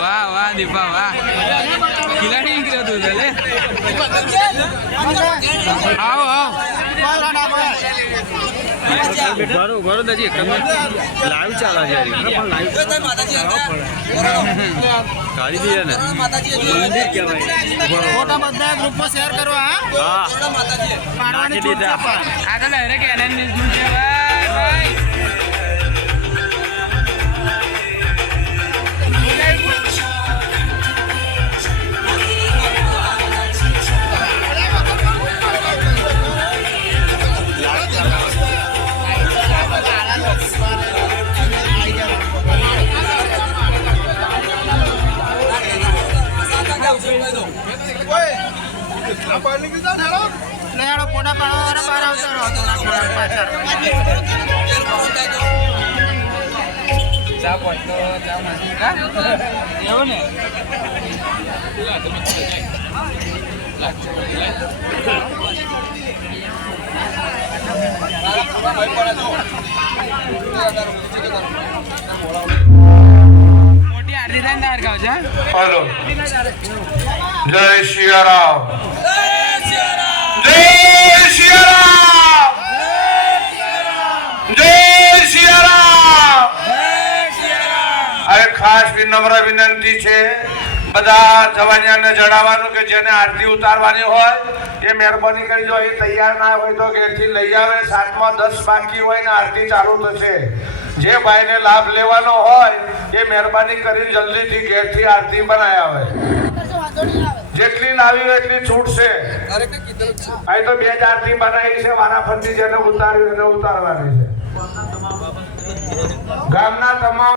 વાહ વાહ દીપા વાહ ખિલાડી નીકળ્યો તું લે આવો આવો ઘરો દજી લાઈવ ચાલે છે કાઢી દઈએ ને મંદિર કહેવાય ફોટા બધા ગ્રુપમાં શેર કરો હા પાડવાની દીધા આગળ રે કે એનએન ન્યૂઝ છે ભાઈ પોતા પાડવા બહાર આવતો ચા પડતો ચા એવું ને મોટી આરતી થાય ને ગાવ છે हेलो जय श्री राम जय श्री राम जय श्री राम अरे खास विनम्र विनंती છે બધા જવાનિયાને જણાવવાનું કે જેને આરતી ઉતારવાની હોય એ મહેરબાની કરી જો એ તૈયાર ના હોય તો ઘેરથી લઈ આવે 7માં 10 બાકી હોય ને આરતી ચાલુ થશે જે ભાઈને લાભ લેવાનો હોય એ મહેરબાની કરી જલ્દીથી ઘેરથી આરતી બનાવી આવે જેટલી લાવી હોય એટલી છૂટ છે અહીં તો 2 જ આરતી બનાવી છે વારાફરતી જેને ઉતારવી એને ઉતારવાની છે ગામના તમામ